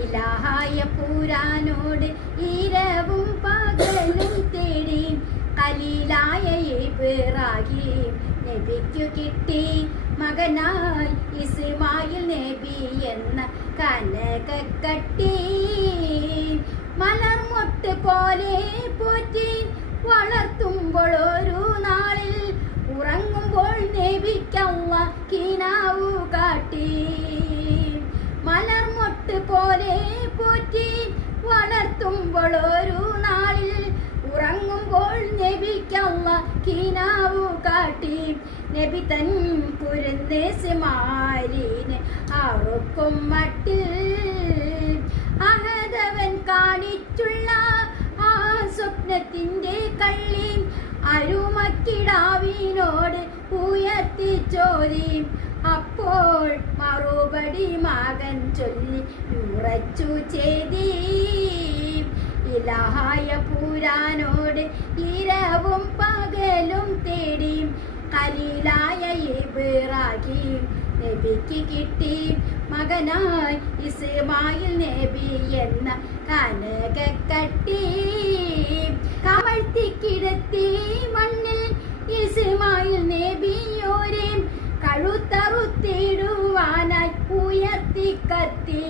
ഇലാഹായ പുരാനോട് ഇരവും പകലും തേടി ഖലീലായ ഇബ്രാഹിം നബിക്കു കിട്ടി മകനായി ഇസ്മായിൽ നബി എന്ന കനകക്കട്ടി. മലർമൊട്ട് പോലെ പോറ്റി വളർത്തുമ്പോൾ ഒരു നാളിൽ ഉറങ്ങുമ്പോൾ നബിക്കല്ല കിനാവു കാട്ടി. മലർമൊട്ട് പോലെ പോറ്റി വളർത്തുമ്പോൾ ഒരു നാളിൽ ഉറങ്ങുമ്പോൾ നബിക്കല്ല കിനാവു കാട്ടി. നബി തൻ കുരുന്നേസ്മാലിന് അറുക്കും മട്ടിൽ അഹദവൻ കാണിച്ചുള്ള ആ സ്വപ്നത്തിന്റെ കള്ളി അരുമക്കിടാവിനോട് ഉയർത്തി ചോദി. അപ്പോൾ മറുപടി മകൻ ചൊല്ലി ഉറച്ചു ചെയ്തി. ഇലാഹായ പുരാനോട് ഇരവും പകലും തേടി ഖലീലായ ഇബ്രാഹിം നബിക്ക് കിട്ടി മകനായി ഇസ്മായിൽ നബി എന്ന കനകക്കട്ടി. കമഴ്ത്തിക്കിടത്തി മണ്ണിൽ ഇസ്മായിൽ നബിയോരെ കഴുത്തറുത്തിടുവാനായി ഉയർത്തി കത്തി.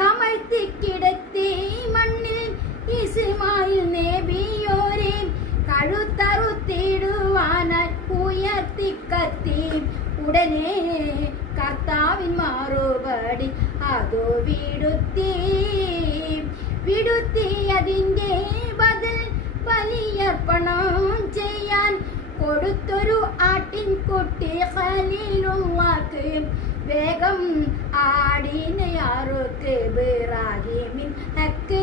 കമഴ്ത്തിക്കിടത്തി മണ്ണിൽ ഇസ്മായിൽ നബിയോരെ കഴുത്തറുത്തിടുവാനായി ഉയർത്തി കത്തി. ഉടനെ കർത്താവിൻ മറുപടി അതോ വിടുത്തി അതിൻ്റെ ബദൽ ബലിയർപ്പണം ചെയ്യാൻ കൊടുത്തൊരു ആട്ടിൻകുട്ടി ഖലീലുള്ളാഹ്ക്ക്. വേഗം ആടിനെ അറുക്ക് ഇബ്രാഹിമിൻ ഹക്ക്.